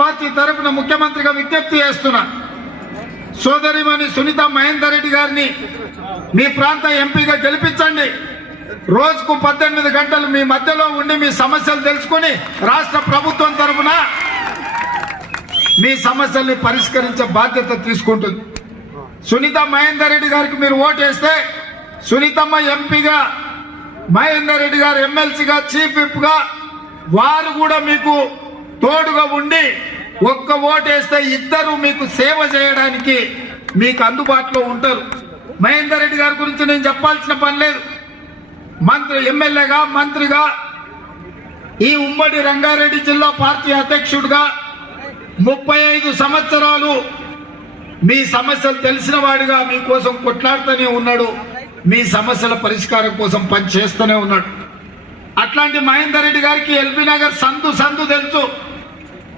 Party తరపున ముఖ్యమంత్రిగా విజ్ఞప్తి చేస్తున్నా, సోదరిమణి సునీత మహేందర్ రెడ్డి గారిని మీ ప్రాంత ఎంపీగా గెలిపించండి. రోజుకు 18 గంటలు మీ మధ్యలో ఉండి మీ సమస్యలు తెలుసుకుని రాష్ట్ర ప్రభుత్వం తరపున మీ సమస్యల్ని పరిష్కరించే బాధ్యత తీసుకుంటుంది. సునీత మహేందర్ రెడ్డి గారికి మీరు ఓటేస్తే సునీతమ్మ ఎంపీగా, మహేందర్ రెడ్డి గారు ఎమ్మెల్సీగా, చీఫ్ విప్గా వారు కూడా మీకు తోడుగా ఉండి ఒక్క ఓటేస్తే ఇద్దరు మీకు సేవ చేయడానికి మీకు అందుబాటులో ఉంటారు. మహేందర్ రెడ్డి గారి గురించి నేను చెప్పాల్సిన పని లేదు. మంత్రి, ఎమ్మెల్యేగా, మంత్రిగా, ఈ ఉమ్మడి రంగారెడ్డి జిల్లా పార్టీ అధ్యక్షుడిగా 35 సంవత్సరాలు మీ సమస్యలు తెలిసిన వాడిగా మీకోసం కొట్లాడుతూనే ఉన్నాడు. మీ సమస్యల పరిష్కారం కోసం పని చేస్తూనే ఉన్నాడు. అట్లాంటి మహేందర్ రెడ్డి గారికి ఎల్బీ నగర్ సందు తెలుసు.